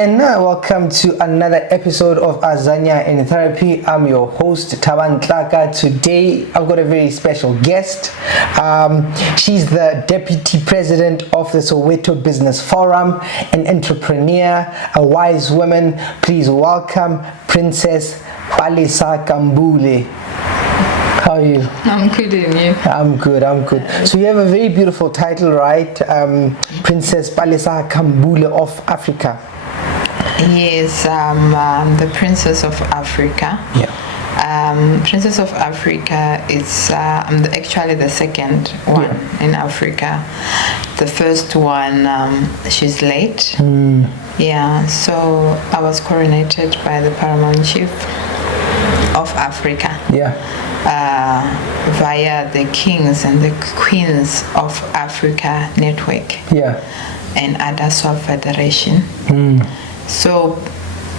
again, welcome to another episode of Azania in Therapy. I'm your host, Thabang Tlaka. Today, I've got a very special guest. She's the Deputy President of the Soweto Business Forum, an entrepreneur, a wise woman. Please welcome Princess Palesa Kambule. How are you? I'm good, and you? I'm good. So you have a very beautiful title, right? Princess Palesa Kambule of Africa. Yes, I'm the Princess of Africa. Yeah. Princess of Africa is I'm actually the second one in Africa. The first one, she's late. Yeah, so I was coronated by the Paramount Chief of Africa. Yeah. Via the Kings and the Queens of Africa Network. Yeah. And Adaso Federation. So,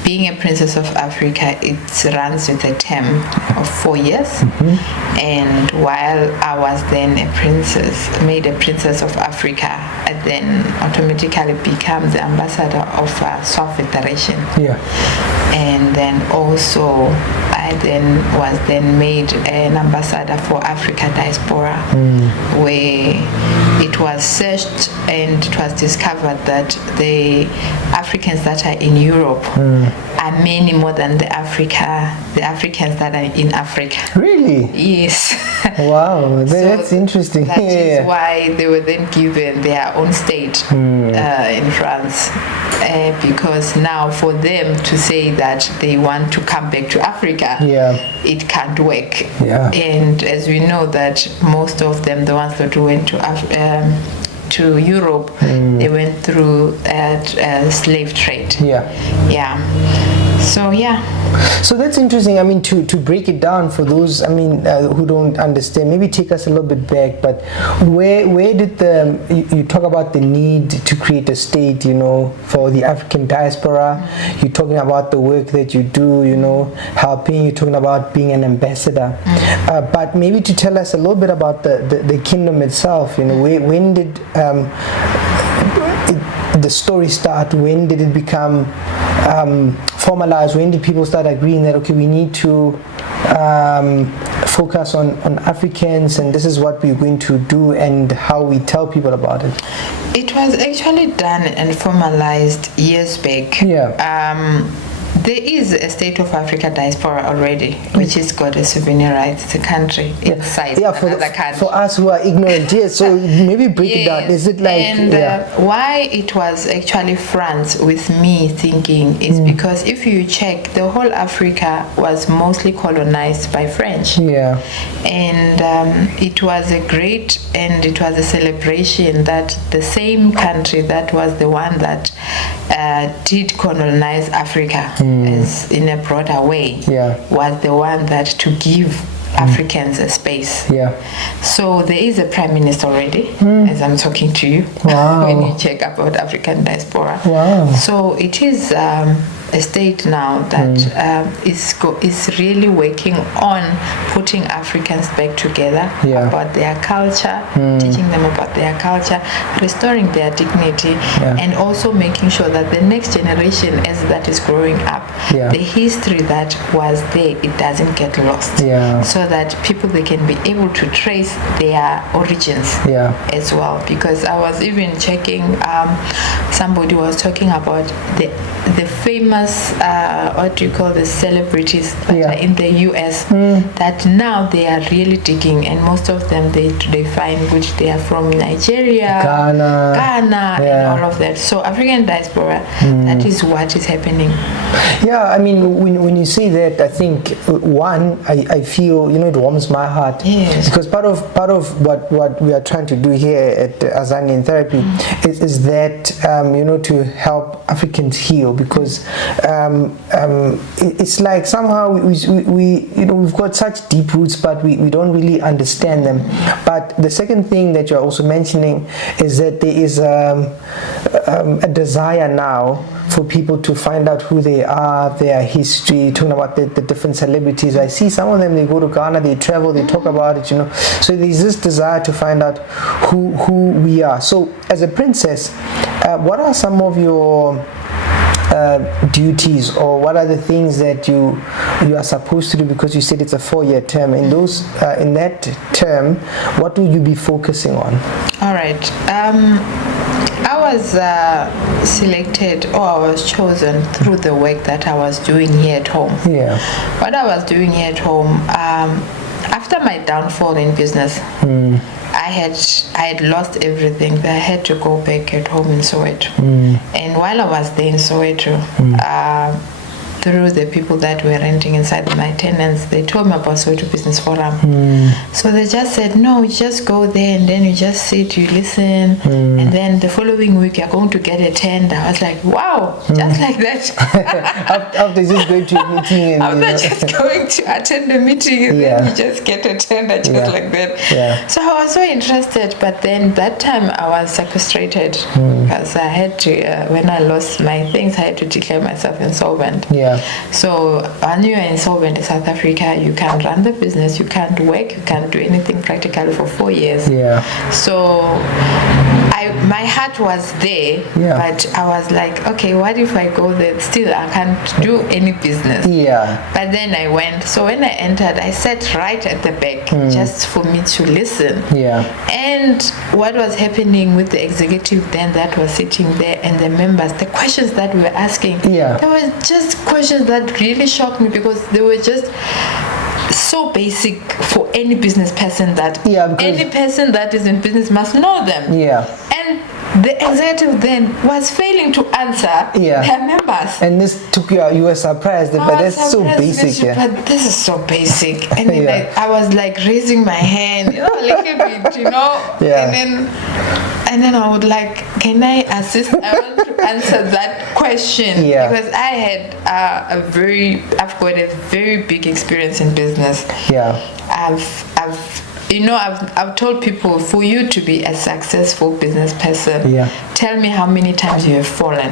being a Princess of Africa, it runs with a term of 4 years. And while I was then a princess, made a Princess of Africa, I then automatically became the ambassador of SWAF Federation. Yeah. And then also, I then was then made an ambassador for Africa Diaspora, where it was searched and it was discovered that the Africans that are in Europe are many more than the Africans that are in Africa. Really? Yes. Wow, that's So interesting. That is why they were then given their own state in France. Because now for them to say that they want to come back to Africa, it can't work. Yeah. And as we know that most of them, the ones that went to Europe, they went through slave trade. So that's interesting. I mean, to break it down for those, who don't understand, maybe take us a little bit back. But where did you talk about the need to create a state, for the African diaspora? You're talking about the work that you do, helping. You're talking about being an ambassador. But maybe to tell us a little bit about the kingdom itself. When did the story start? When did it become formalized? When did people start agreeing that, okay, we need to focus on Africans, and this is what we're going to do, and how we tell people about it? It was actually done and formalized years back. There is a State of Africa diaspora already, which has got a souvenir rights. It's a country inside another country. For us who are ignorant, so maybe break it down. Is it like... And why it was actually France with me thinking is because if you check, the whole Africa was mostly colonized by French. And it was a great, and it was a celebration that the same country that was the one that did colonize Africa as in a broader way was the one that to give Africans a space. So there is a prime minister already, as I'm talking to you. When you check about African diaspora. So it is a state now that is really working on putting Africans back together about their culture, teaching them about their culture, restoring their dignity, and also making sure that the next generation, as that is growing up, the history that was there, it doesn't get lost. So that people, they can be able to trace their origins as well. Because I was even checking, somebody was talking about the famous what do you call the celebrities that are in the US that now they are really digging, and most of them they find which they are from Nigeria, Ghana and all of that. So African diaspora, that is what is happening. When you say that, I think one, I feel it warms my heart, because part of what we are trying to do here at Azania in Therapy is that to help Africans heal, because it's like somehow we've got such deep roots, but we don't really understand them. But the second thing that you're also mentioning is that there is a desire now for people to find out who they are, their history, talking about the different celebrities. I see some of them, they go to Ghana, they travel, they talk about it, So there's this desire to find out who we are. So as a princess, what are some of your duties, or what are the things that you are supposed to do? Because you said it's a 4-year term. In those in that term, what will you be focusing on? All right. I was selected, or I was chosen through the work that I was doing here at home. Yeah. What I was doing here at home, after my downfall in business, I had lost everything. I had to go back at home in Soweto. And while I was there in Soweto, through the people that were renting inside, my tenants, they told me about Soweto Business Forum. So they just said, no, you just go there and then you just sit, you listen, and then the following week you're going to get a tender. I was like, wow, just like that. After just going to a meeting and after just going to attend a meeting and then you just get a tender just like that. So I was so interested, but then that time I was sequestrated because I had to, when I lost my things, I had to declare myself insolvent. So when you're insolvent in South Africa, you can't run the business, you can't work, you can't do anything practically for 4 years. So my heart was there, but I was like, okay, what if I go there? Still, I can't do any business. But then I went. So when I entered, I sat right at the back just for me to listen. And what was happening with the executive then that was sitting there and the members, the questions that we were asking, there were just questions that really shocked me because they were just so basic for any business person that any person that is in business must know them. And the executive then was failing to answer their members. And this took you were surprised, but that's so basic. But this is so basic. And then I was like raising my hand, a little bit, and then I would like, can I assist? I want to answer that question because I had I've got a very big experience in business. I've told people, for you to be a successful business person, tell me how many times you have fallen.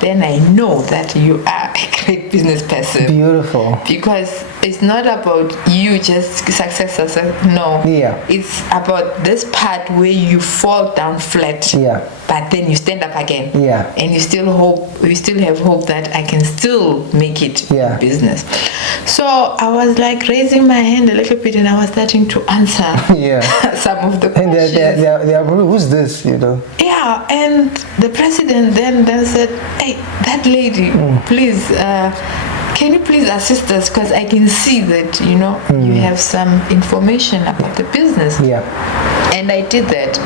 Then I know that you are a great business person. Beautiful. Because it's not about you just success. No. It's about this part where you fall down flat. But then you stand up again. And you still have hope that I can still make it in business. So I was like raising my hand a little bit and I was starting to answer some of the questions. And they're who's this, and the president then said, hey, that lady, please, can you please assist us? Because I can see that, you have some information about the business. And I did that.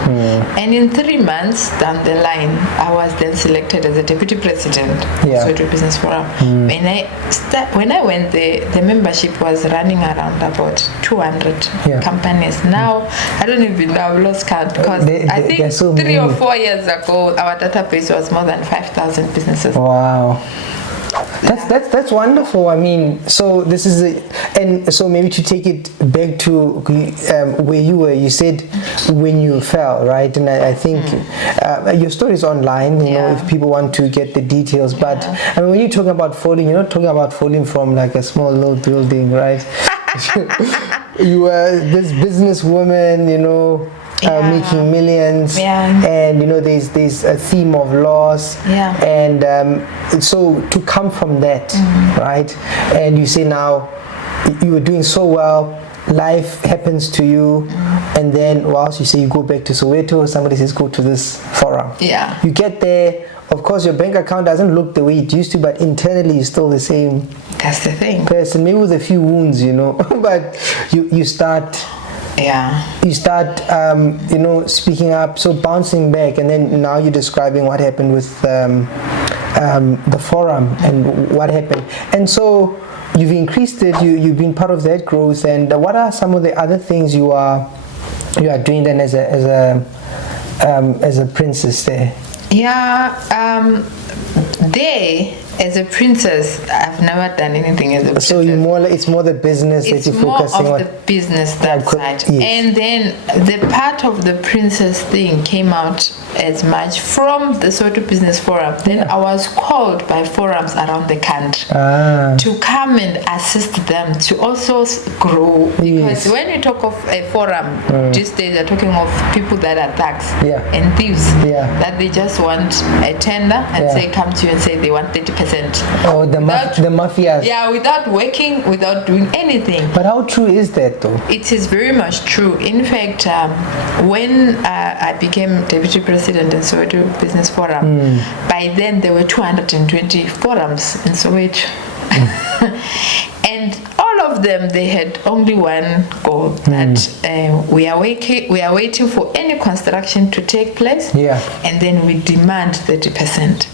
And in 3 months down the line, I was then selected as a deputy president of Soweto Business Forum. When I went there, the membership was running around about 200 companies. Now, I don't even know, I've lost count because I think so 3 or 4 years ago, our database was more than 5,000 businesses. Wow. That's wonderful. I mean, so this is and so maybe to take it back to where you were. You said when you fell, right? And I think your story is online. You know, if people want to get the details. But I mean, when you're talking about falling, you're not talking about falling from like a small little building, right? You were this businesswoman, making millions, and there's a theme of loss, and so to come from that, right? And you say now you were doing so well, life happens to you, and then whilst you say you go back to Soweto, somebody says go to this forum. You get there. Of course, your bank account doesn't look the way it used to, but internally you're still the same. That's the thing. Person, maybe with a few wounds, but you start. You start, speaking up, so bouncing back, and then now you're describing what happened with the forum and what happened. And so you've increased it, you've been part of that growth, and what are some of the other things you are doing then as a princess there? As a princess, I've never done anything as a princess. So it's more the business that you're focusing on. It's more of the business side. Yes. And then the part of the princess thing came out as much from the Soweto Business Forum. Then I was called by forums around the country to come and assist them to also grow. Because when you talk of a forum, these days they're talking of people that are thugs and thieves, that they just want a tender and say, come to you and say they want 30% 30%. Oh, the mafias. Yeah, without working, without doing anything. But how true is that, though? It is very much true. In fact, when I became deputy president in Soweto Business Forum, by then there were 220 forums in Soweto. And all of them, they had only one goal, that we are waiting for any construction to take place, and then we demand 30%.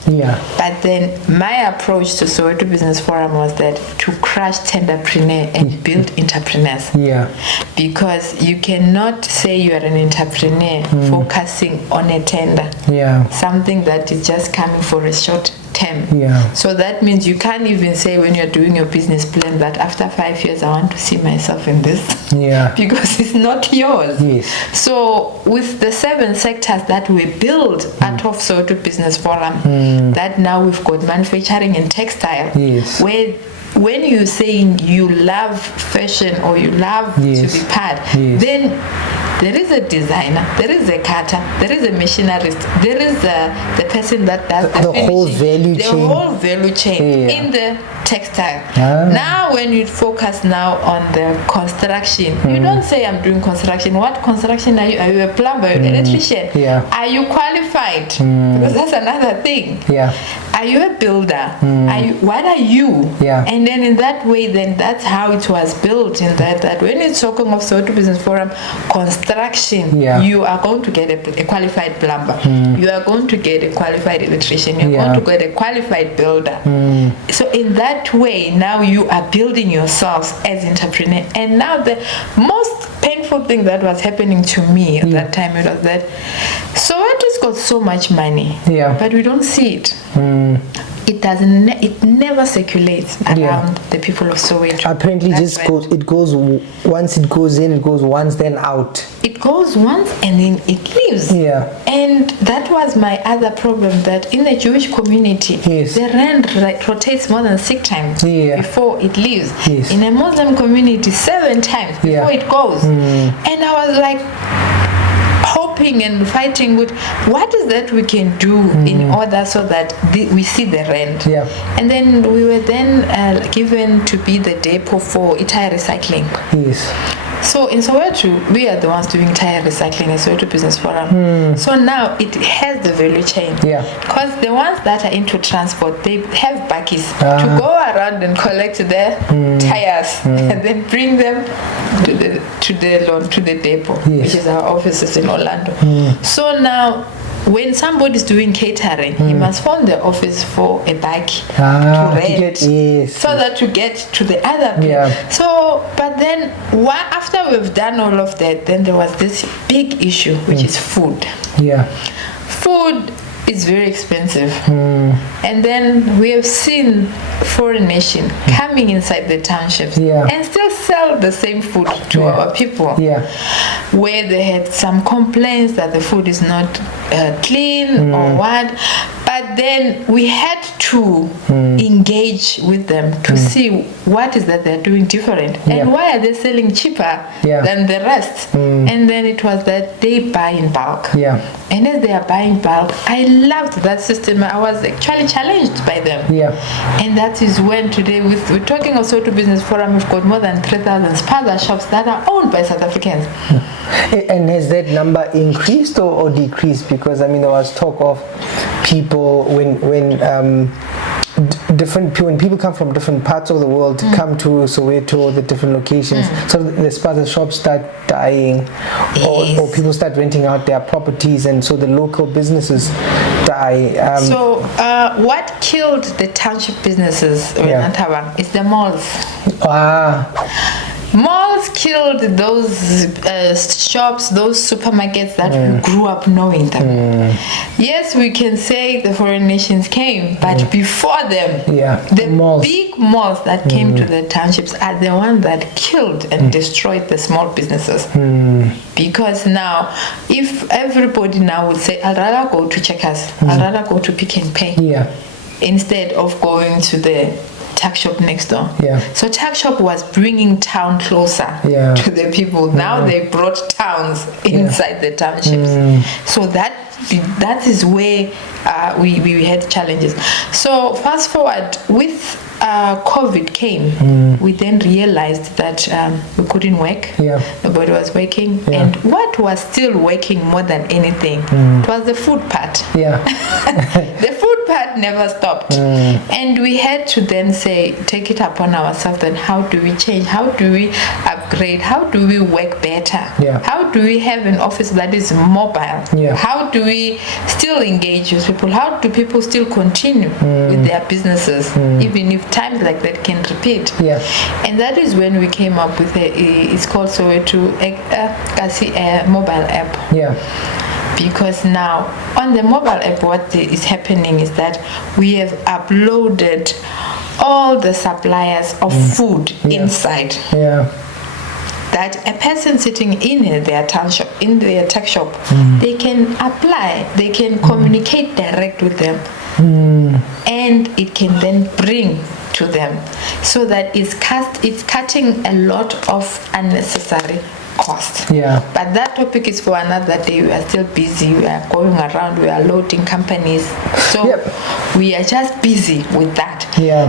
But then my approach to Soweto Business Forum was that to crush tenderpreneur and build entrepreneurs. Because you cannot say you are an entrepreneur focusing on a tender, something that is just coming for a short term. So that means you can't even say when you're doing your business plan that after 5 years I want to see myself in this, because it's not yours. So with the 7 sectors that we build out of Soweto Business Forum, that now we've got manufacturing and textile, where when you're saying you love fashion or you love to be part, then there is a designer, there is a cutter, there is a machinerist, there is the person that does the whole value chain. The whole value chain in the textile. Now when you focus now on the construction, you don't say I'm doing construction. What construction are you? Are you a plumber? Are you an electrician? Are you qualified? Because that's another thing. Are you a builder? What are you? And then in that way, then that's how it was built. In that when you're talking of Soweto Business Forum construction, you are going to get a qualified plumber. You are going to get a qualified electrician. You're going to get a qualified builder. So in that way, now you are building yourselves as entrepreneur. And now the most painful thing that was happening to me at that time, it was that Soweto's got so much money, but we don't see it. It never circulates around the people of Soweto. Apparently it goes once it goes in, it goes once, then out. It goes once and then it leaves. And that was my other problem, that in the Jewish community, the rand rotates more than 6 times before it leaves. In a Muslim community, 7 times before it goes. And I was like hoping and fighting with what is that we can do in order so that we see the rent. And then we were then given to be the depot for tire recycling. So in Soweto, we are the ones doing tire recycling in Soweto Business Forum. So now it has the value chain. Because the ones that are into transport, they have bakkies to go around and collect their tires and then bring them to the depot, which is our offices in Orlando. So now, when somebody's doing catering, he must phone the office for a bakkie to rent, so that to get to the other place. So, but then after we've done all of that, then there was this big issue, which is food. Food is very expensive. And then we have seen foreign nation coming inside the townships and still sell the same food to our people, where they had some complaints that the food is not clean or what. But then we had to engage with them to see what is that they're doing different and why are they selling cheaper than the rest. And then it was that they buy in bulk. And as they are buying bulk, I loved that system. I was actually challenged by them. And that is when today, we're talking of Soweto Business Forum, we've got more than 3,000 spaza shops that are owned by South Africans. And has that number increased or decreased? Because I mean, there was talk of people when people come from different parts of the world come to Soweto, the different locations, so the spaza shops start dying, or people start renting out their properties, and so the local businesses die. So what killed the township businesses in Thabang is the malls. Malls killed those shops, those supermarkets that we grew up knowing them. Yes, we can say the foreign nations came, but before them, the malls. Big malls that came to the townships are the ones that killed and destroyed the small businesses. Because now, if everybody now would say, I'd rather go to Checkers, I'd rather go to Pick and Pay, instead of going to the tuck shop next door. So tuck shop was bringing town closer to the people. Now they brought towns inside the townships. So that that is where we had challenges. So fast forward, with COVID came, we then realized that we couldn't work. Nobody was working, and what was still working more than anything, it was the food part. The food part never stopped, and we had to then take it upon ourselves. Then how do we change? How do we upgrade? How do we work better? How do we have an office that is mobile? How do we still engage with people? How do people still continue with their businesses, even if times like that can repeat? And that is when we came up with it's called Soweto mobile app. Because now on the mobile app, what is happening is that we have uploaded all the suppliers of food inside. That a person sitting in their township, in their tech shop, they can apply, they can communicate direct with them, and it can then bring to them, so that it's cutting a lot of unnecessary cost. But that topic is for another day. We are still busy. We are going around. We are loading companies. So we are just busy with that.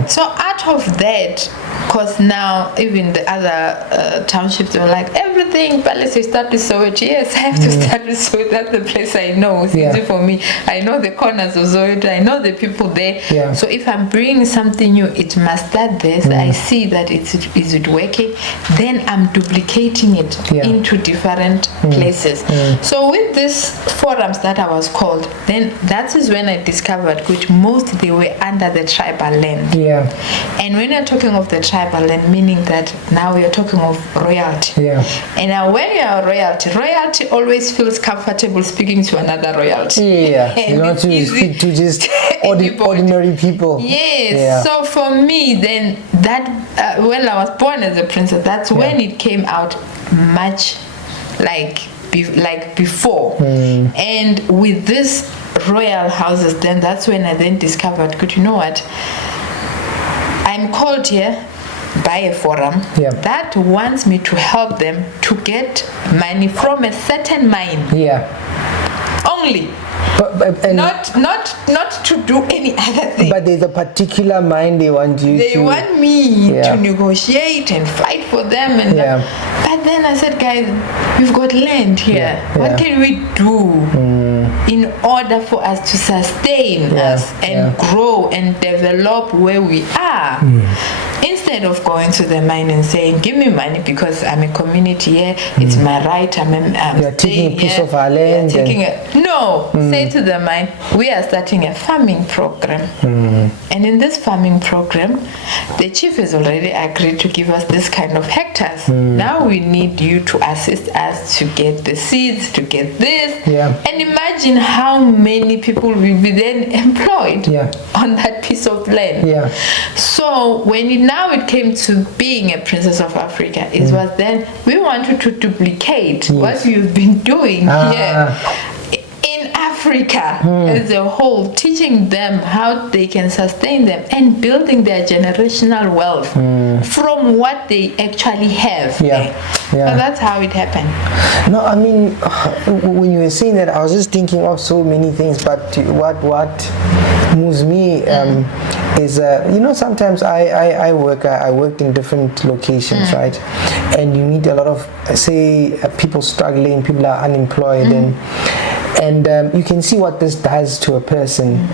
So out of that, because now even the other townships are like, everything, Palesa, you start with Soweto. Yes, I have to start with Soweto. That's the place I know. It's easy for me. I know the corners of Soweto. I know the people there. So if I'm bringing something new, it must start there. So I see that is it working. Then I'm duplicating it into different places. So with these forums that I was called, then that is when I discovered which most they were under the tribal land. And when you're talking of the tribal land, meaning that now we are talking of royalty. And now when you are royalty always feels comfortable speaking to another royalty. You don't to speak to just ordinary people. So for me, then that when I was born as a princess, that's when it came out much like before. And with this royal houses, then that's when I then discovered, good, you know what, I'm called here by a forum that wants me to help them to get money from a certain mine only. Not to do any other thing. But there's a particular mine they want you They want me to negotiate and fight for them. And but then I said, guys, we've got land here. What can we do in order for us to sustain us and grow and develop where we are? Instead of going to the mine and saying, give me money because I'm a community here, it's my right, you're taking a piece of our land. Say to the mine, we are starting a farming program. And in this farming program, the chief has already agreed to give us this kind of hectares. Now we need you to assist us to get the seeds, to get this. And imagine how many people will be then employed on that piece of land. So when now it came to being a Princess of Africa, it was then we wanted to duplicate what you've been doing here in Africa as a whole, teaching them how they can sustain them and building their generational wealth from what they actually have. So that's how it happened. No, I mean, when you were saying that, I was just thinking of so many things, but what moves me is, sometimes I worked in different locations, right? And you meet a lot of, say, people struggling, people are unemployed, and you can see what this does to a person.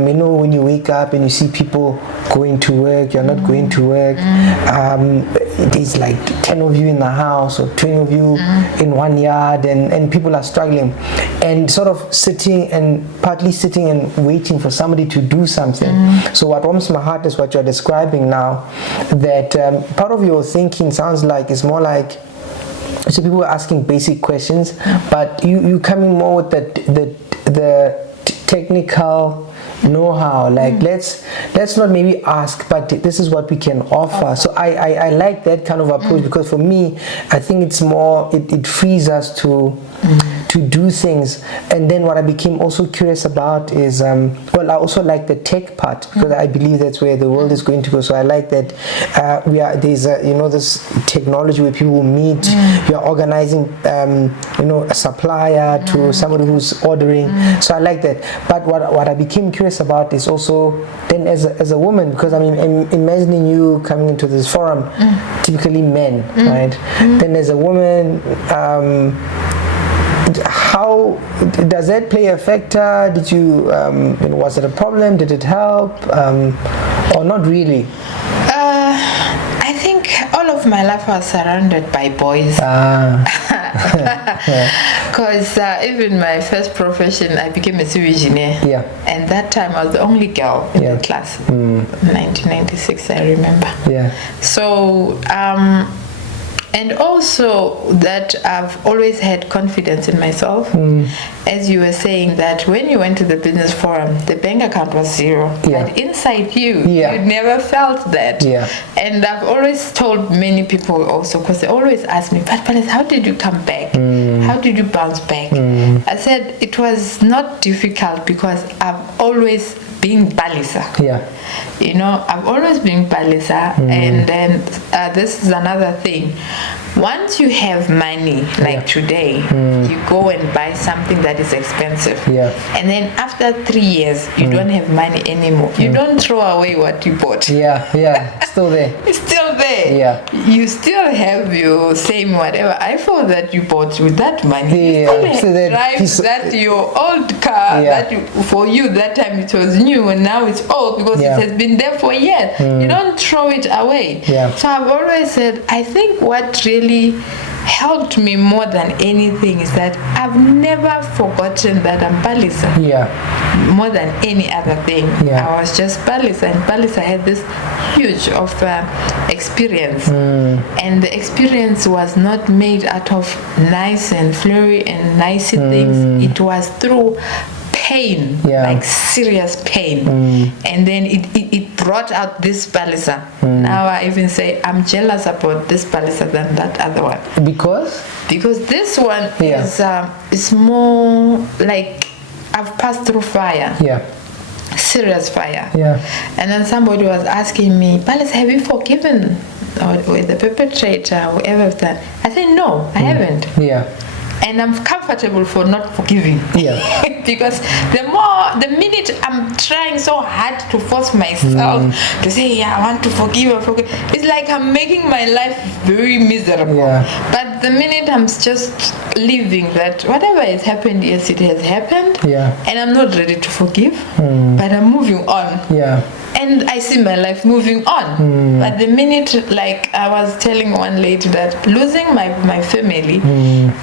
When you wake up and you see people going to work, you're not going to work. There's like 10 of you in the house or 20 of you in one yard, and people are struggling and sort of partly sitting and waiting for somebody to do something. So what warms my heart is what you're describing now, that part of your thinking sounds like it's more like, so people were asking basic questions, but you coming more with the technical know-how, like let's not maybe ask, but this is what we can offer. So I like that kind of approach, because for me, I think it's more, it frees us to to do things. And then what I became also curious about is, well, I also like the tech part, because I believe that's where the world is going to go. So I like that there's this technology where people will meet. You're organizing, a supplier to somebody who's ordering. So I like that. But what I became curious about is also then as a woman, because I'm imagining you coming into this forum, typically men, right? Then as a woman, how does that play a factor? Did you, was it a problem? Did it help, or not really? I think all of my life I was surrounded by boys. Because even my first profession, I became a civil engineer. Yeah. And that time I was the only girl in the class. 1996, I remember. Yeah. So, and also that I've always had confidence in myself. As you were saying, that when you went to the business forum, the bank account was zero. But inside you, you never felt that. And I've always told many people also, because they always ask me, but Palesa, how did you come back? How did you bounce back? I said it was not difficult because I've always been Palesa. I've always been Palesa. And then this is another thing. Once you have money, like today, you go and buy something that is expensive. And then after 3 years, you don't have money anymore. You don't throw away what you bought. Still there. It's still there. You still have your same whatever iPhone that you bought with that money. You still drive that your old car that for you that time it was new and now it's old because it has been there for years. You don't throw it away. So I've always said, I think what really helped me more than anything is that I've never forgotten that I'm Palesa. More than any other thing. I was just Palesa, and Palesa had this huge of experience. And the experience was not made out of nice and flurry and nicey things. It was through pain, like serious pain. And then it brought out this Palesa. Now I even say I'm jealous about this Palesa than that other one. Because this one is more like I've passed through fire. Serious fire. And then somebody was asking me, Palesa, have you forgiven or the perpetrator or whoever that? I said, no, I haven't. And I'm comfortable for not forgiving. Because the minute I'm trying so hard to force myself to say, I want to forgive, it's like I'm making my life very miserable. But the minute I'm just leaving that, whatever has happened, yes, it has happened. And I'm not ready to forgive, but I'm moving on. And I see my life moving on. But the minute, like I was telling one lady that losing my family,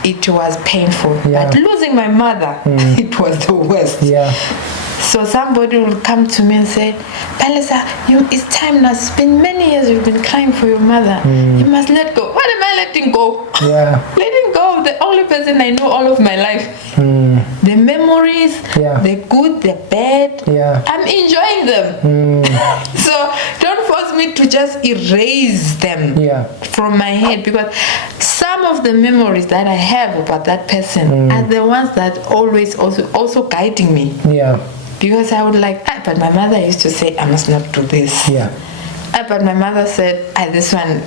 it was painful. But losing my mother, it was the worst. So somebody will come to me and say, Palesa, it's time now. It's been many years you've been crying for your mother. You must let go. What am I letting go? Letting go of the only person I know all of my life. The memories, the good, the bad, I'm enjoying them. So don't force me to just erase them from my head, because some of the memories that I have about that person are the ones that always also guiding me. Because I would like, but my mother used to say, I must not do this. But my mother said, this one,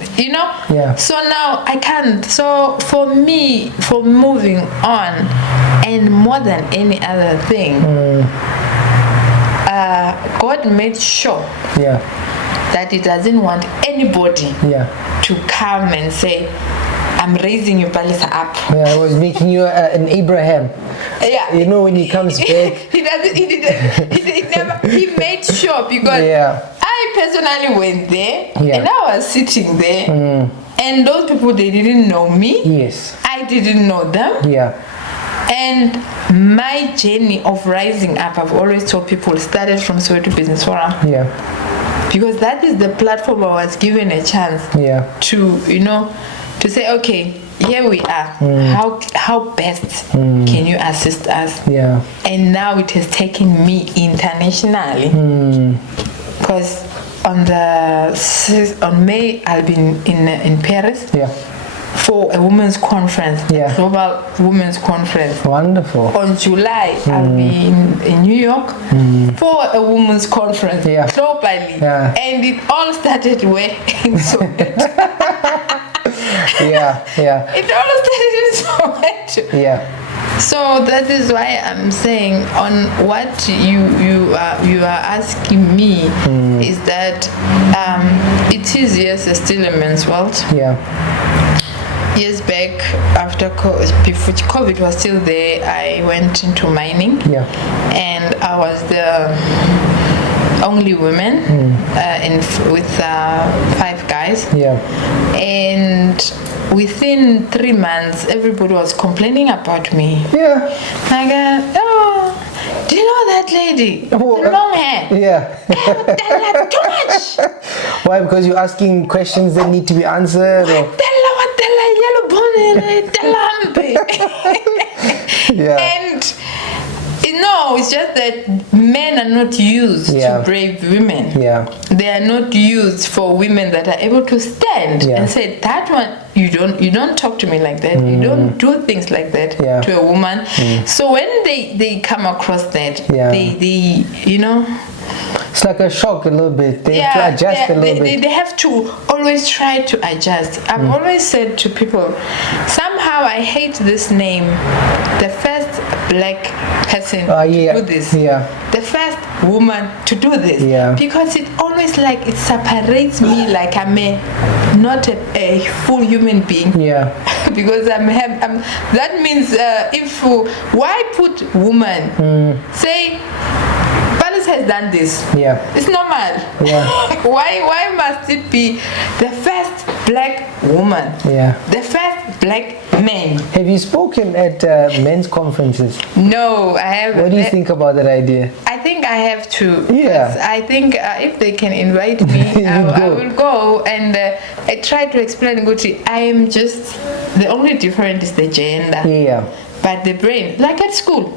So now I can't. So for me, for moving on, and more than any other thing, God made sure that He doesn't want anybody to come and say, I'm raising you, Palesa, up. I was making you an Abraham. When he comes back. He made sure, because I personally went there and I was sitting there and those people, they didn't know me. I didn't know them. And my journey of rising up, I've always told people, started from Soweto Business Forum. Because that is the platform I was given a chance to say, okay, here we are. How best can you assist us? And now it has taken me internationally. Because on May I'll be in Paris. for a women's conference, global women's conference. Wonderful. On July, I'll be in New York for a women's conference globally. And it all started where in Soweto. It all started in Soweto. So that is why I'm saying on what you are asking me is that it is, yes, still a men's world. Years back, after before COVID was still there, I went into mining, and I was the only woman with 5 guys, and within 3 months, everybody was complaining about me. Like, oh, do you know that lady? The long hair. Too much. Why? Because you're asking questions that need to be answered. Yellow bonnet, and no, it's just that men are not used to brave women. They are not used for women that are able to stand and say, that one, you don't talk to me like that. You don't do things like that to a woman. So when they come across that, they you know, it's like a shock a little bit. They have to adjust a little bit. They have to always try to adjust. I've always said to people, somehow I hate this name, the first black person to do this, the first woman to do this, because it always like it separates me, like I'm not a full human being. Because that means why put woman? Say has done this. It's normal. Why must it be the first black woman? The first black man? Have you spoken at men's conferences? No, I haven't. What do you think about that idea? I think I have to. I think if they can invite me, I will go and I try to explain, Gucci, I am just, the only difference is the gender. But the brain, like at school.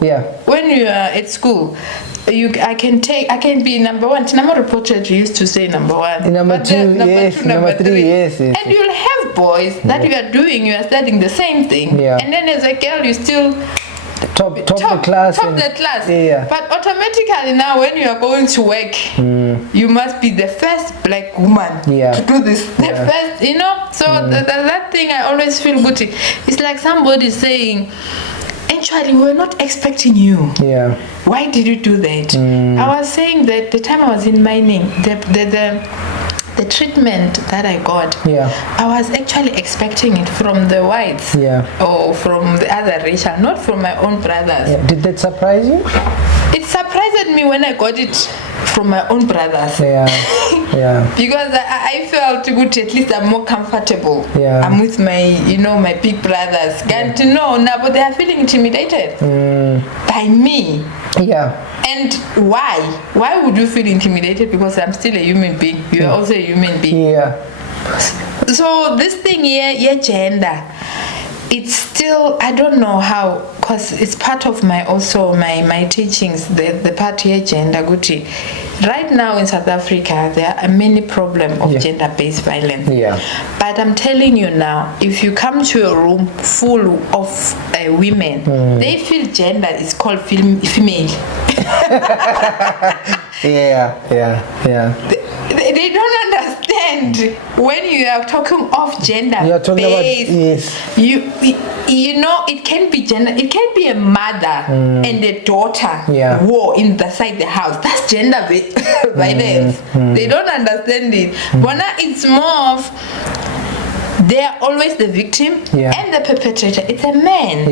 When you are at school, I can be number 1. Tinama reported used to say number 1. Number 2, number 3, yes. And you'll have boys that you are studying the same thing. And then as a girl, you still top the class. But automatically now, when you are going to work, you must be the first black woman to do this. The first, you know. So that thing I always feel good. It's like somebody saying, actually, we're not expecting you. Why did you do that? I was saying that the time I was in mining, the treatment that I got, I was actually expecting it from the whites or from the other racial, not from my own brothers. Did that surprise you? It surprised me when I got it from my own brothers. Because I felt good, at least I'm more comfortable. I'm with my big brothers. Get to know now, but they are feeling intimidated by me. And why? Why would you feel intimidated? Because I'm still a human being. You are also a human being. So this thing here, gender, it's still, I don't know how, because it's part of my teachings, the part here, gender, Gucci. Right now in South Africa, there are many problems of gender-based violence. But I'm telling you now, if you come to a room full of women, they feel gender is called female. They don't understand when you are talking of gender. You're talking about you know, it can be gender. It can be a mother and a daughter war inside the house. That's gender violence. They don't understand it. But now it's more of, they are always the victim and the perpetrator. It's a man.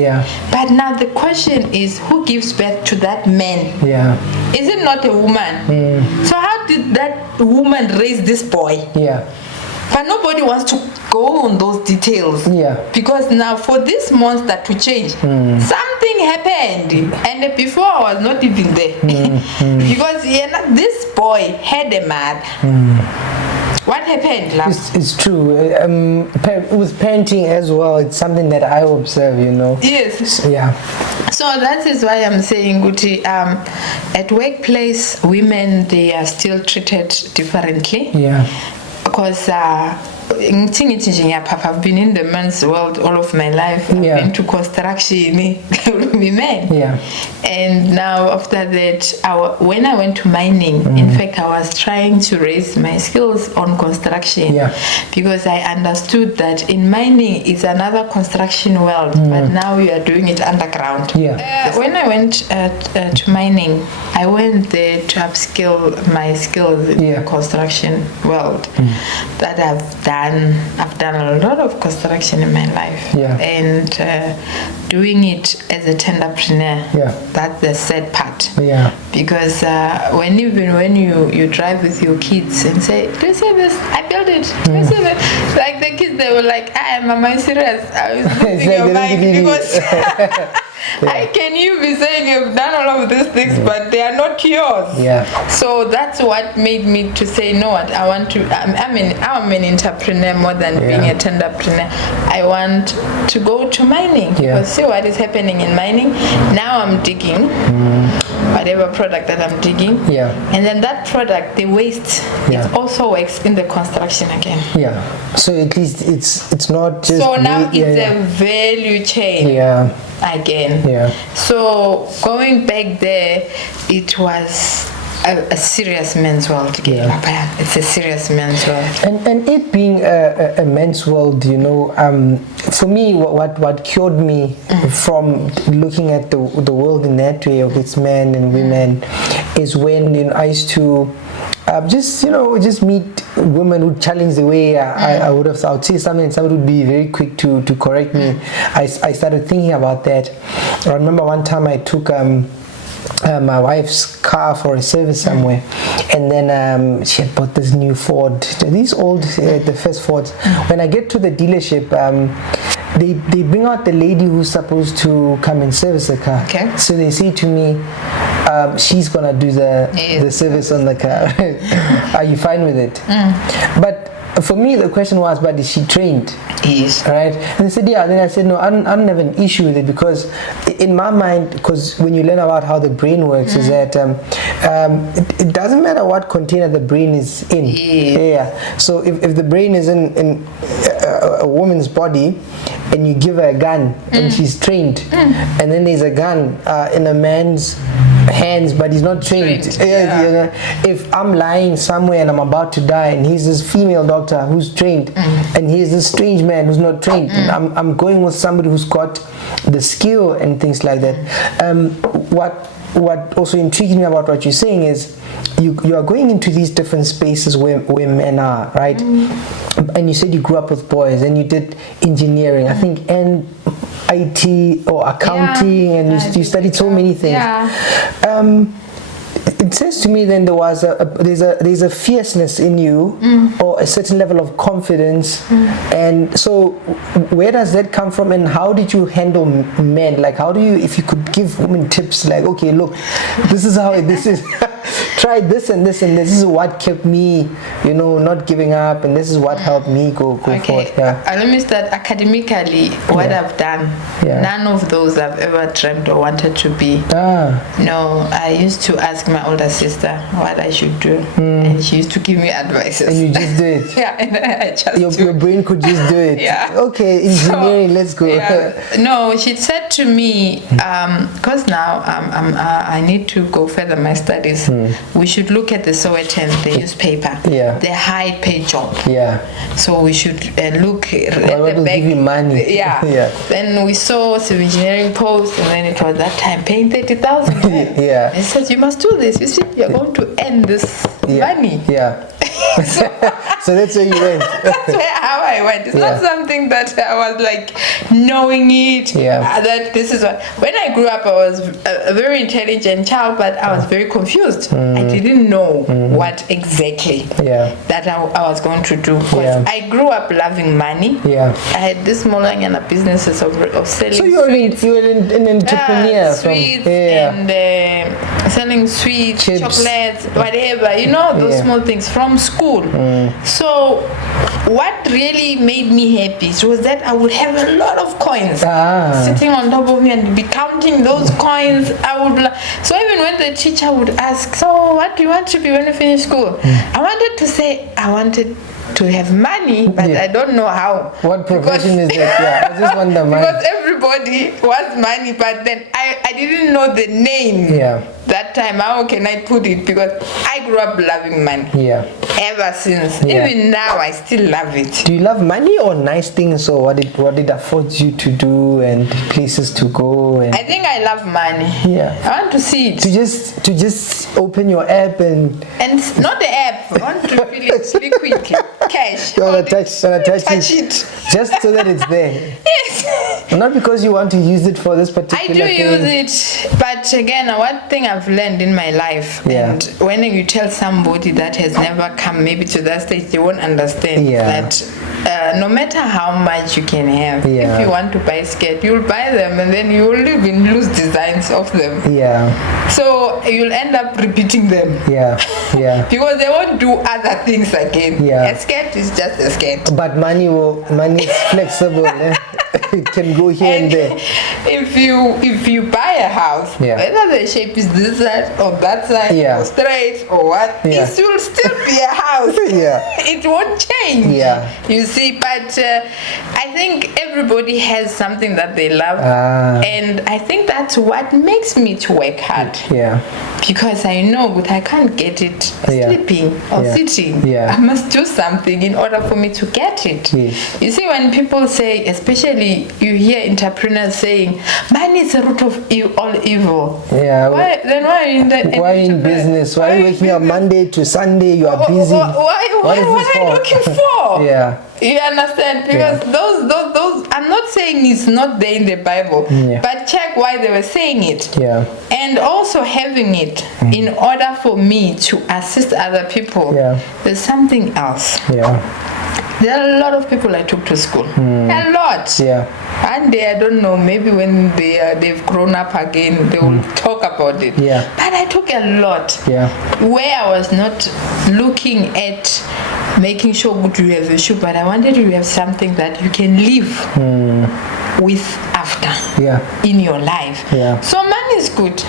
But now the question is, who gives birth to that man? Is it not a woman? So how did that woman raise this boy? But nobody wants to go on those details. Because now for this monster to change, something happened. And before I was not even there. Because this boy had a mother. What happened, love? It's true. With parenting as well, it's something that I observe, you know. So that is why I'm saying, Guti, at workplace, women, they are still treated differently. Because I've been in the men's world all of my life. I've been to construction, women. Yeah. And now after that, when I went to mining, in fact, I was trying to raise my skills on construction because I understood that in mining is another construction world, but now you are doing it underground. When I went to mining, I went there to upskill my skills in the construction world. That I've done a lot of construction in my life, and doing it as a tenderpreneur. That's the sad part. Because when you drive with your kids and say, "Do you see this? I built it." Do you see that? Like the kids, they were like, "Am I serious? I was losing your mind because." How can you be saying you've done all of these things, but they are not yours? So that's what made me to say, no, what I want to. I'm an entrepreneur more than being a tenderpreneur. I want to go to mining because see what is happening in mining. Now I'm digging whatever product that I'm digging, and then that product, the waste, it also works in the construction again. So at least it's not just. So now it's a value chain. Again. So going back there, it was a serious men's world. It's a serious men's world. And it being a men's world, for me, what cured me from looking at the world in that way of its men and women is when I used to just meet women who challenge the way I would say something and somebody would be very quick to correct me. I started thinking about that. I remember one time I took my wife's car for a service somewhere, and then she had bought this new Ford, these old the first Fords. When I get to the dealership, they bring out the lady who's supposed to come and service the car. So they say to me, she's gonna do the service on the car. Are you fine with it? But for me, the question was, but is she trained? Yes. Right? And they said, yeah. Then I said, no, I don't have an issue with it because in my mind, because when you learn about how the brain works, is that it doesn't matter what container the brain is in. So if the brain is in a woman's body and you give her a gun and she's trained, and then there's a gun in a man's hands but he's not trained. If I'm lying somewhere and I'm about to die and he's this female doctor who's trained and he's this strange man who's not trained, I'm going with somebody who's got the skill and things like that. What also intrigues me about what you're saying is you are going into these different spaces where men are, right? And you said you grew up with boys and you did engineering, I think, and IT or accounting, and you studied so many things. It says to me then there's a fierceness in you, or a certain level of confidence, and so where does that come from, and how did you handle men? Like, how do you, if you could give women tips, like, okay, look, this is how this is. Try this and this and this is what kept me, not giving up, and this is what helped me go forward. Let me start academically. What I've done, none of those I've ever dreamed or wanted to be. No, I used to ask my older sister what I should do, and she used to give me advices. And you just do it. And I just your brain could just do it. Okay, engineering, let's go. No, she said to me, because now I need to go further my studies. We should look at the Sowetan, the newspaper, the high-paid job. So we should look at the back. Give you money. Then we saw civil engineering post, and then it was that time paying 30,000. It says you must do this. You see, you're going to earn this money. So that's where you went. That's how I went. It's not something that I was like knowing it. That this is what. When I grew up, I was a very intelligent child, but I was very confused. I didn't know what exactly that I was going to do. I grew up loving money. I had this small businesses of selling. So you're an entrepreneur. Sweets and selling sweets, chocolates, whatever. Those small things from school. school. So what really made me happy was that I would have a lot of coins sitting on top of me and be counting those coins. So even when the teacher would ask, so what do you want to be when you finish school? I wanted to say I wanted to have money, but I don't know how. What profession is that? Yeah, I just want the money. Because everybody wants money, but then I didn't know the name. Yeah. That time, how can I put it? Because I grew up loving money. Yeah. Ever since. Yeah. Even now, I still love it. Do you love money or nice things, or what it affords you to do and places to go? And I think I love money. Yeah. I want to see it. To just open your app and not the app. I want to feel it liquidly. Cash. you wanna touch it. Just so that it's there. Yes. Not because you want to use it for this particular I do thing. use it, but again, one thing I've learned in my life, and when you tell somebody that has never come maybe to that stage, they won't understand that no matter how much you can have, if you want to buy skirt, you'll buy them and then you will even lose designs of them. Yeah. So you'll end up repeating them. Yeah. Yeah. Because they won't do other things again. Yeah. A skirt is just a skirt. But money is flexible. It can go here and there. If you buy a house, whether the shape is this side or that side or straight or what, it will still be a house. It won't change. You see, but I think everybody has something that they love, and I think that's what makes me to work hard. Because I know that I can't get it sleeping or sitting. I must do something in order for me to get it. You see, when people say, especially you hear entrepreneurs saying, money is the root of all evil. Then why in business? Why are you waking up Monday to Sunday? You are busy. What are you looking for? You understand? Because those I'm not saying it's not there in the Bible, but check why they were saying it. And also having it in order for me to assist other people. There's something else. There are a lot of people I took to school. A lot. One day, I don't know, maybe when they've grown up again, they will talk about it. But I took a lot where I was not looking at making sure you have a shoe, but I wanted you to have something that you can live with after in your life. So money is good.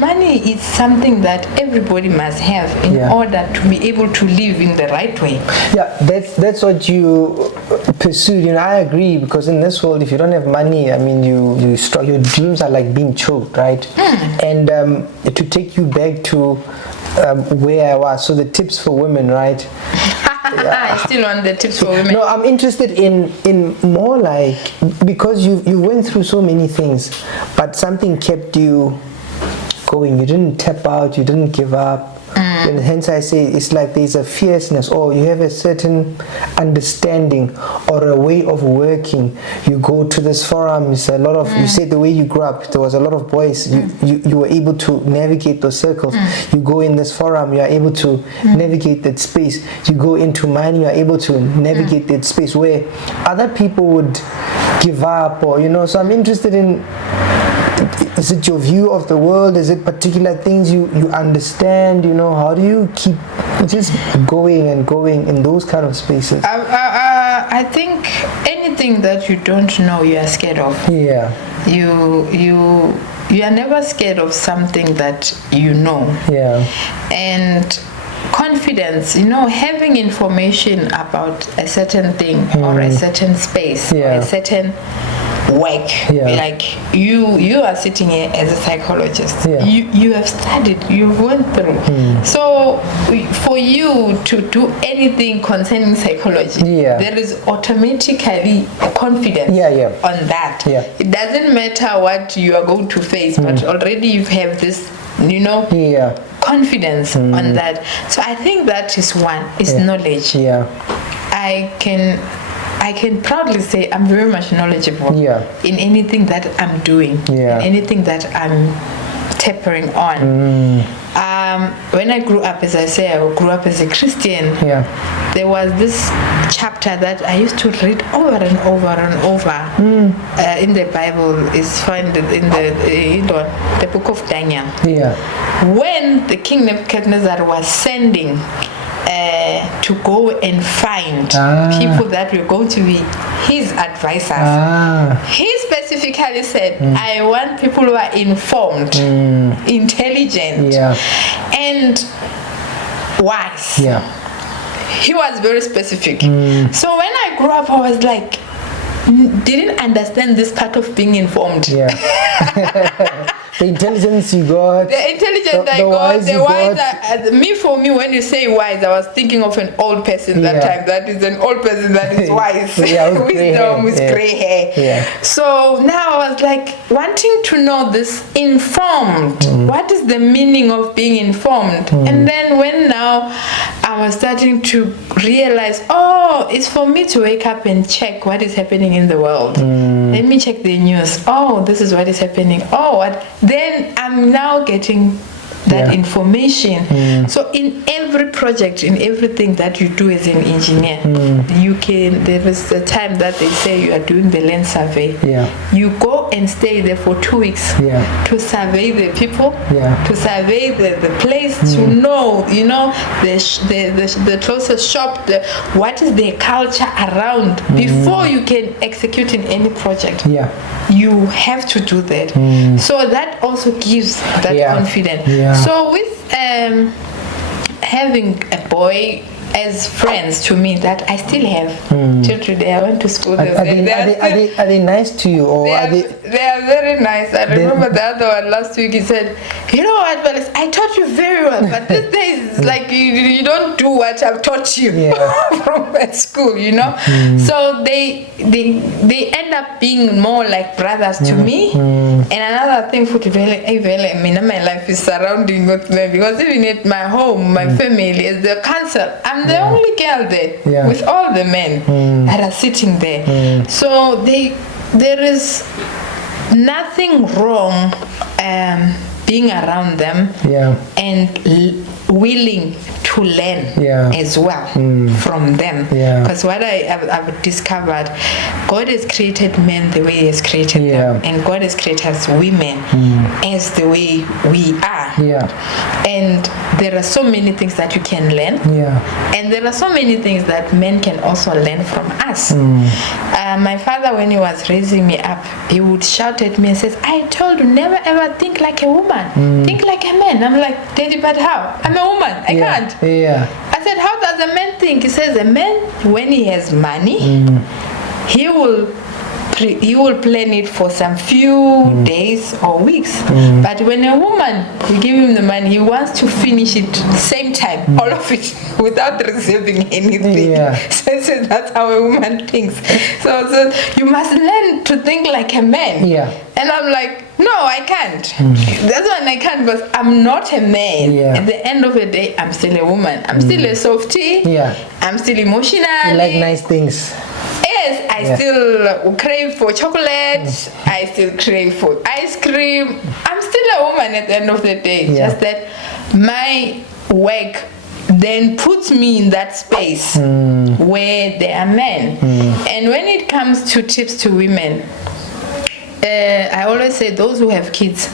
Money is something that everybody must have in order to be able to live in the right way. That's what you pursued. I agree, because in this world, if you don't have money, I mean, you struggle. Your dreams are like being choked, right? And to take you back to where I was, so the tips for women, right? I still want the tips for women. No, I'm interested in more like, because you went through so many things, but something kept you going. You didn't tap out, you didn't give up. And hence I say it's like there's a fierceness, or you have a certain understanding or a way of working. You go to this forum, it's a lot of, you said the way you grew up, there was a lot of boys, you were able to navigate those circles. You go in this forum, you are able to navigate that space. You go into mine, you are able to navigate that space where other people would give up, or so I'm interested in, is it your view of the world? Is it particular things you understand? How do you keep just going and going in those kind of spaces? I think anything that you don't know, you are scared of. You are never scared of something that you know. And confidence, having information about a certain thing or a certain space or a certain work, like you are sitting here as a psychologist, you have studied, you've went through, so for you to do anything concerning psychology, there is automatically confidence on that. It doesn't matter what you are going to face, but already you have this confidence on that. So I think that is one, is knowledge. I can proudly say I'm very much knowledgeable in anything that I'm doing, in anything that I'm tappering on. When I grew up, as I say, I grew up as a Christian. There was this chapter that I used to read over and over and over in the Bible. Is found in the book of Daniel. When the king Nebuchadnezzar was sending to go and find people that were going to be his advisors. He specifically said, I want people who are informed, intelligent, and wise. He was very specific. So when I grew up, I was like, didn't understand this part of being informed. The intelligence you got. The intelligence I got. The wise. For me, when you say wise, I was thinking of an old person that time. That is an old person that is wise. Wisdom with gray hair. So now I was like wanting to know this informed. What is the meaning of being informed? And then when now I was starting to realize, oh, it's for me to wake up and check what is happening in the world. Let me check the news. Oh, this is what is happening. Oh, what? Then I'm now getting that information. So in every project, in everything that you do as an engineer, there was a time that they say you are doing the land survey. You go and stay there for 2 weeks to survey the people, to survey the place, to know, the closest shop, what is the culture around before you can execute in any project. You have to do that. So that also gives that confidence. So with having a boy as friends to me that I still have till today. I went to school. Are they nice to you, or they are very nice. I remember the other one last week. He said, "You know what, Palesa, I taught you very well, but these days, like you don't do what I've taught you from at school, So they end up being more like brothers to me. And another thing for today, my life is surrounding with me, because even at my home, my family is the council. I'm the only girl there with all the men that are sitting there. So there is nothing wrong being around them and willing to learn as well from them. Because what I've discovered, God has created men the way He has created them, and God has created us women as the way we are. And there are so many things that you can learn, and there are so many things that men can also learn from us. My father, when he was raising me up, he would shout at me and says, "I told you, never ever think like a woman, think like a man." I'm like, "Daddy, but how? I'm a woman, I can't." I said, "How does a man think?" He says, "A man, when he has money, he will plan it for some few days or weeks. But when a woman, you give him the money, he wants to finish it same time, all of it, without reserving anything." So that's how a woman thinks. So you must learn to think like a man. And I'm like, no, I can't. That's when I can't, because I'm not a man. At the end of the day, I'm still a woman. I'm still a softie. I'm still emotional. You like nice things. Yes, I still crave for chocolate. I still crave for ice cream. I'm still a woman at the end of the day. Just that my work then puts me in that space where there are men. And when it comes to tips to women, I always say those who have kids,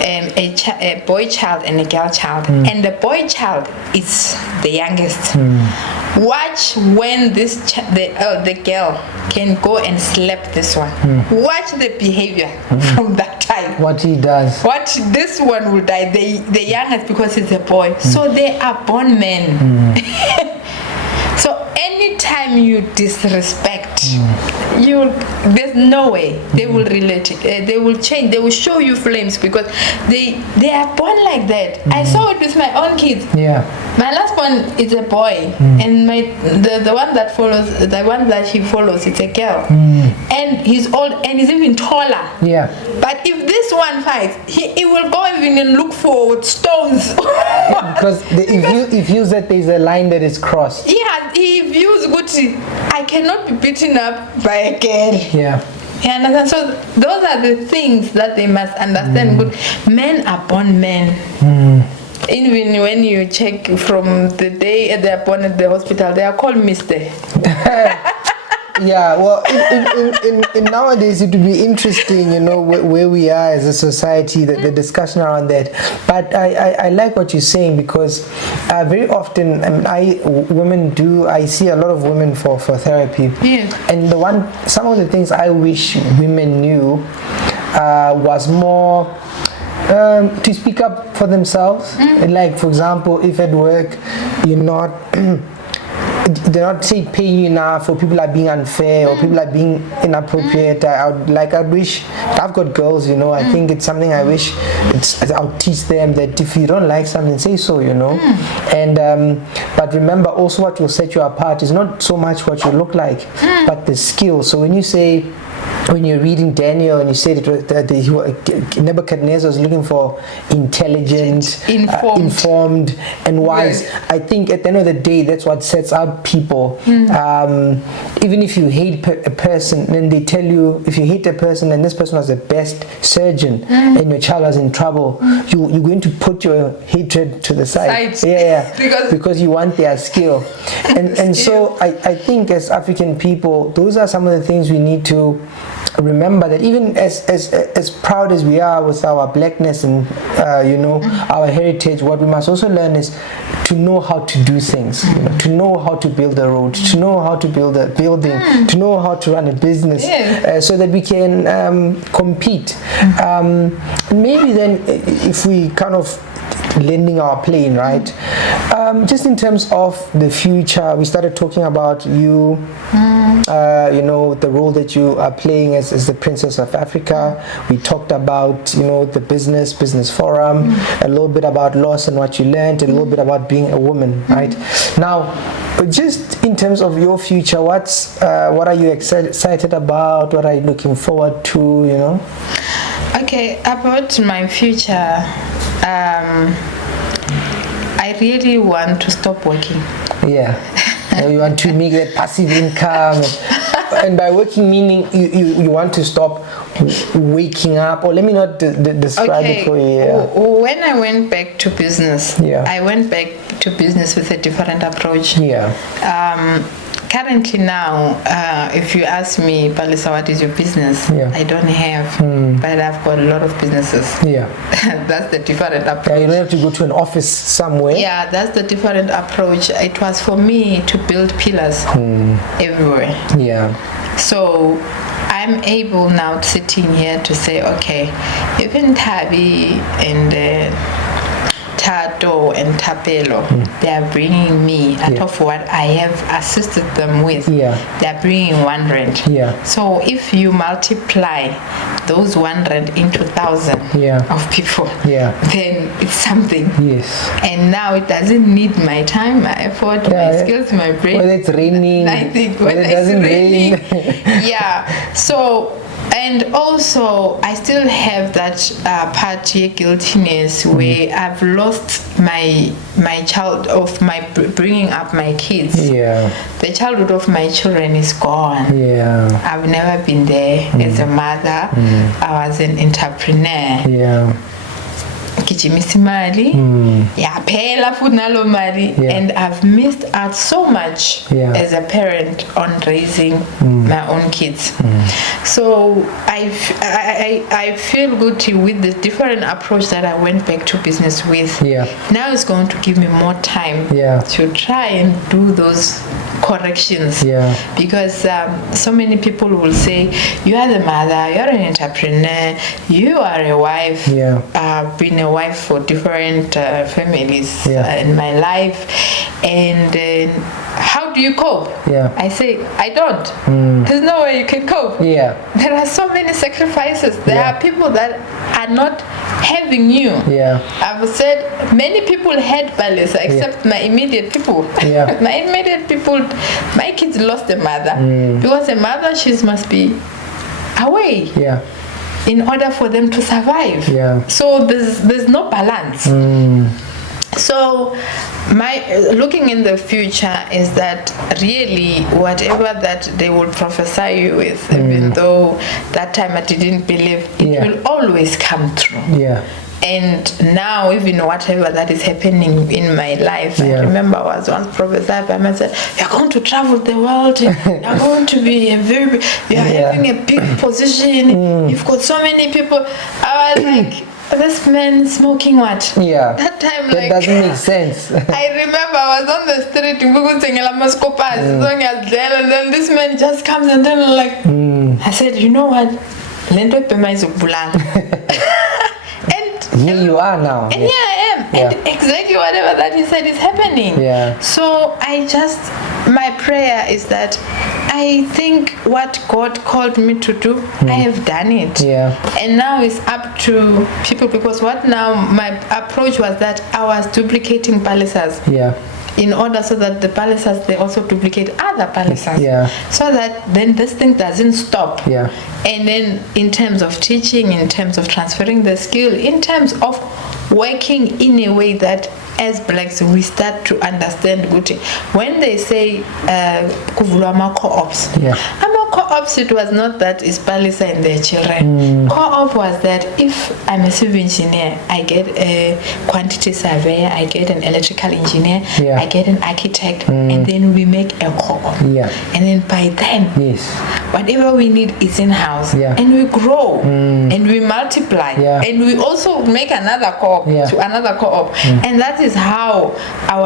a boy child and a girl child, and the boy child is the youngest. Watch when the girl can go and slap this one. Watch the behavior from that time. What he does. What this one will die. The youngest, because it's a boy. So they are born men. So anytime you disrespect, there's no way they will relate. They will change. They will show you flames, because they are born like that. I saw it with my own kids. My last one is a boy, and the one that follows, the one that he follows, it's a girl, and he's old and he's even taller. But if this one fights, he will go even and look for stones. Because if views that there's a line that is crossed. He views good. I cannot be beaten up by a girl. And so those are the things that they must understand. Good men are born men. Even when you check from the day they are born at the hospital, they are called Mister. Yeah, well, in nowadays it would be interesting, you know, where we are as a society, the discussion around that. But I like what you're saying, because very often, I see a lot of women for therapy. Yeah. And some of the things I wish women knew was more to speak up for themselves. Like, for example, if at work they're not say paying you enough, or people are being unfair, or people are being inappropriate. I wish, I've got girls, you know, I think it's something I wish I'll teach them, that if you don't like something, say so, you know. And but remember also, what will set you apart is not so much what you look like, but the skill. So when you're reading Daniel and you said that Nebuchadnezzar was looking for intelligent, informed and wise. Yes. I think at the end of the day, that's what sets up people. Even if you hate a person, then they tell you, if you hate a person and this person was the best surgeon and your child was in trouble, you're going to put your hatred to the side. Yeah. because you want their skill. And so I think as African people, those are some of the things we need to remember, that even as proud as we are with our blackness and our heritage, what we must also learn is to know how to do things, you know, to know how to build a road, to know how to build a building, to know how to run a business, so that we can compete. Maybe then, if we kind of landing our plane, right? Just in terms of the future, we started talking about you, the role that you are playing as the Princess of Africa. We talked about, the Business Forum, a little bit about loss and what you learned, a little bit about being a woman, right? Now, just in terms of your future, what are you excited about? What are you looking forward to, Okay, about my future, I really want to stop working. Yeah. You want to make that passive income, and by working meaning you want to stop waking up, or let me not describe it for you. When I went back to business, I went back to business with a different approach. Currently now, if you ask me, Palesa, what is your business? I don't have, but I've got a lot of businesses. That's the different approach. You don't have to go to an office somewhere. Yeah, that's the different approach. It was for me to build pillars everywhere. So I'm able now, sitting here, to say, okay, even Tabi and Tato and Tapelo, they are bringing me out of what I have assisted them with. They are bringing 1 rand. So if you multiply those 1 rand into 1,000 of people, then it's something. And now it doesn't need my time, my effort, my skills, my brain. Whether it's raining, I think whether it doesn't rain. So. And also, I still have that part here, guiltiness, where I've lost my child of my bringing up my kids. The childhood of my children is gone. I've never been there as a mother. I was an entrepreneur. And I've missed out so much as a parent on raising my own kids. So I feel good with the different approach that I went back to business with. Now it's going to give me more time to try and do those corrections, because so many people will say, you are the mother, you are an entrepreneur, you are a wife. I've been a wife for different families in my life, and how do you cope? I say, I don't. There's no way you can cope. There are so many sacrifices. There are people that are not having you. I've said many people had Palesa except my immediate people. My immediate people, my kids lost a mother, because a mother, she must be away in order for them to survive. So there's no balance. So my looking in the future is that really whatever that they will prophesy you with, even though that time I didn't believe, it will always come true. And now, even whatever that is happening in my life, I remember I was once prophesied by myself, you're going to travel the world, you're going to be you're having a big position, you've got so many people. I was like, this man smoking what? Yeah. That time, that doesn't make sense. I remember I was on the street, and then this man just comes and then I said, you know what? And here you are now. And here I am. And exactly whatever that he said is happening. Yeah. So my prayer is that I think what God called me to do, I have done it. Yeah. And now it's up to people, because my approach was that I was duplicating Palesas. Yeah. In order so that the Palesas, they also duplicate other Palesas. Yeah. So that then this thing doesn't stop. Yeah. And then in terms of teaching, in terms of transferring the skill, in terms of working in a way that as blacks we start to understand good. When they say kuvulwa co-ops, co-ops, it was not that it's Palesa and their children. Co-op was that if I'm a civil engineer, I get a quantity surveyor, I get an electrical engineer, I get an architect, and then we make a co-op. Yeah. And then by then, whatever we need is in-house. And we grow, and we multiply, and we also make another co-op to another co-op. And that is how I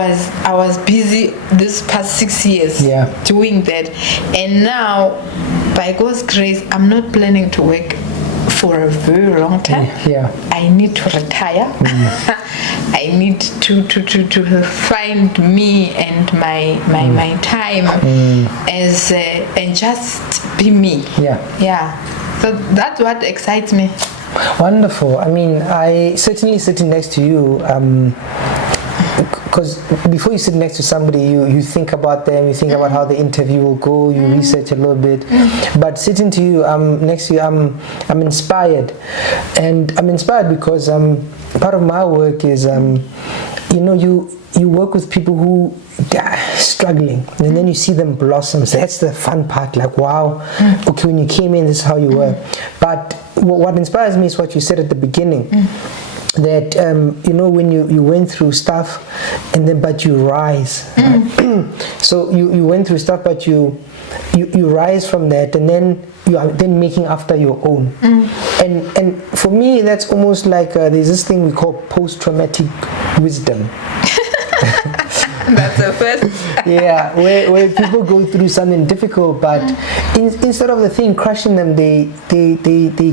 was busy this past 6 years doing that. And now, by God's grace, I'm not planning to work for a very long time. I need to retire. I need to find me and my time as and just be me. So that's what excites me. Wonderful. I mean, I certainly sitting next to you, because before you sit next to somebody, you think about them, you think about how the interview will go, you research a little bit. But sitting to you, next to you, I'm inspired, and I'm inspired because part of my work is, you work with people who are struggling, and then you see them blossom. So that's the fun part. Like, wow, okay, when you came in, this is how you were. But what inspires me is what you said at the beginning. That when you went through stuff, and then but you rise. So you went through stuff, but you rise from that, and then you are then making after your own. And for me, that's almost like there's this thing we call post-traumatic wisdom. That's the first. where people go through something difficult, but instead of the thing crushing them, they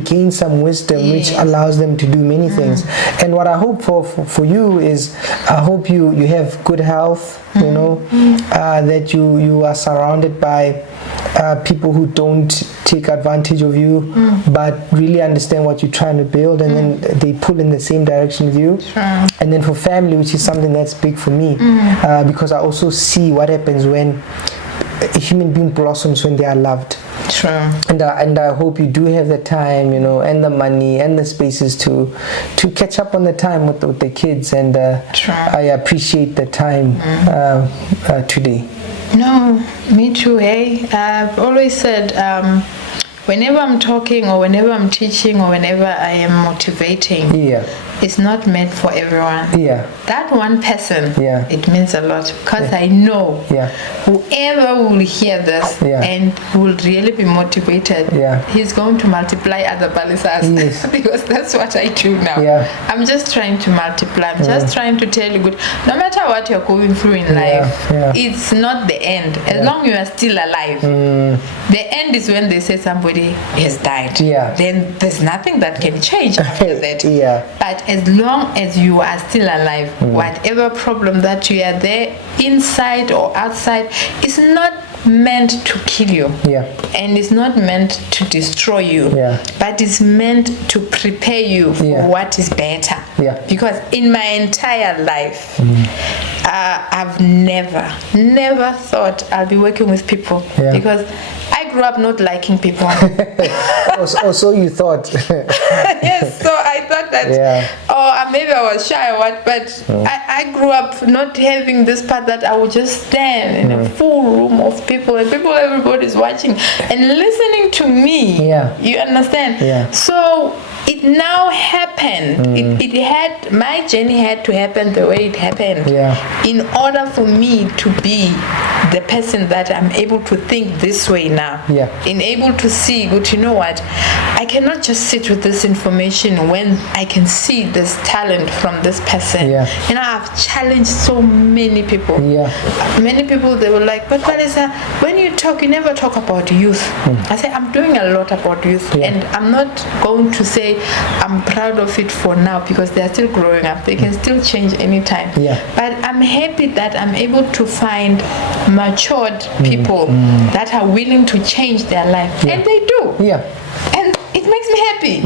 gain some wisdom, which allows them to do many things. And what I hope for you is, I hope you have good health, that you are surrounded by people who don't take advantage of you, but really understand what you're trying to build, and then they pull in the same direction with you. And then for family, which is something that's big for me, because I also see what happens when a human being blossoms when they are loved. And I hope you do have the time, and the money and the spaces to catch up on the time with the kids. And I appreciate the time today. No, me too. I've always said, whenever I'm talking, or whenever I'm teaching, or whenever I am motivating, it's not meant for everyone. That one person, it means a lot, because I know whoever will hear this and will really be motivated, he's going to multiply other Palesas, because that's what I do now. I'm just trying to multiply. I'm just trying to tell you, no matter what you're going through in life, it's not the end. As long as you are still alive, the end is when they say somebody has died. Then there's nothing that can change after that. But as long as you are still alive, whatever problem that you are there, inside or outside, is not meant to kill you, and it's not meant to destroy you, but it's meant to prepare you for what is better. Because in my entire life, I've never thought I'll be working with people, because I I grew up not liking people. Oh, so you thought. Yes, so I thought that, maybe I was shy or what, but I grew up not having this part that I would just stand in a full room of people, and everybody's watching and listening to me. Yeah. You understand? Yeah. So it now happened. It had, my journey had to happen the way it happened in order for me to be the person that I'm able to think this way now. In able to see, but you know what, I cannot just sit with this information when I can see this talent from this person. You know, I've challenged so many people. Many people, they were like, but Palesa, when you talk, you never talk about youth. I say, I'm doing a lot about youth, and I'm not going to say I'm proud of it for now, because they're still growing up. They can still change anytime. But I'm happy that I'm able to find matured people that are willing to change their life. And they do. And it makes me happy.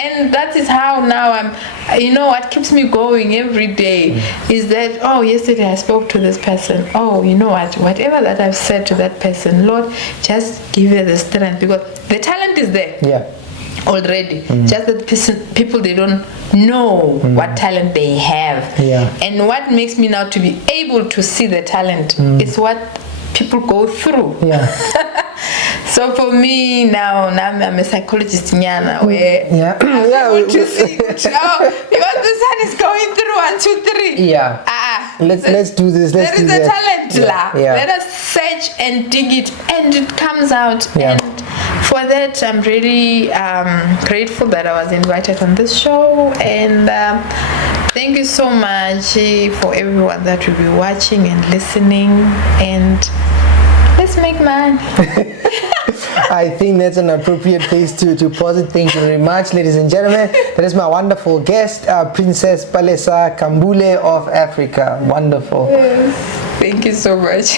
And that is how now I'm, you know, what keeps me going every day is that, oh, yesterday I spoke to this person. Oh, you know what, whatever that I've said to that person, Lord, just give her the strength, because the talent is there. Already, just that people, they don't know what talent they have. And what makes me now to be able to see the talent is what people go through. So for me now I'm a psychologist, Nyana, where I'm able to see, because the sun is going through 1, 2, 3. Let's do this. There is a talent. Let us search and dig it, and it comes out. And for that, I'm really grateful that I was invited on this show, and thank you so much for everyone that will be watching and listening, and let's make man. I think that's an appropriate place to pause it. Thank you very much, ladies and gentlemen. That is my wonderful guest, Princess Palesa Kambule of Africa. Wonderful. Thank you so much.